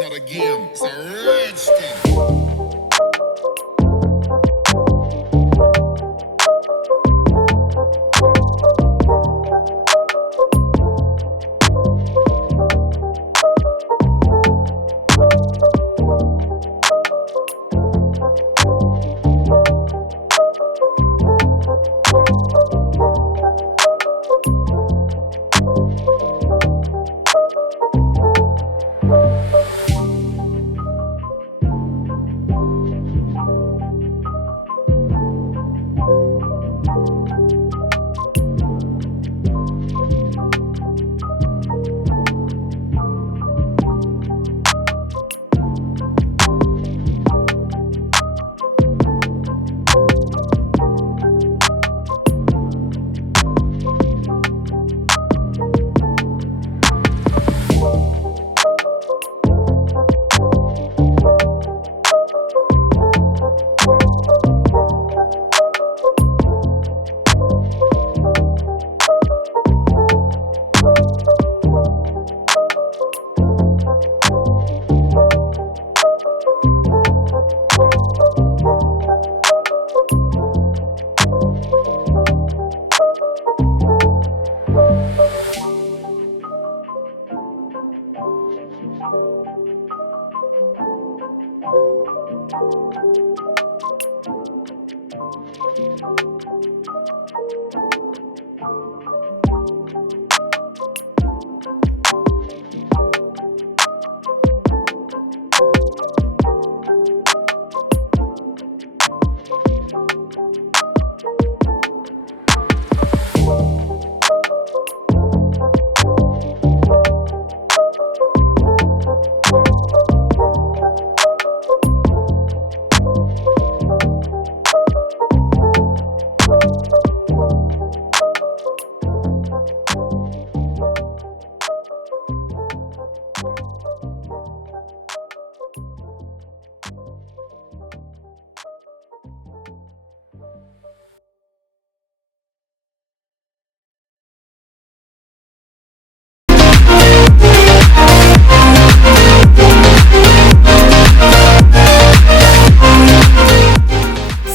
not a game, it's a rich thing.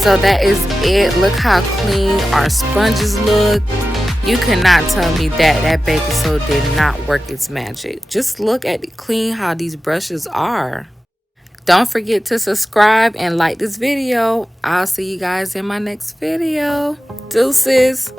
So that is it. Look how clean our sponges look. You cannot tell me that baking soda did not work its magic. Just look at the clean how these brushes are. Don't forget to subscribe and like this video. I'll see you guys in my next video. Deuces.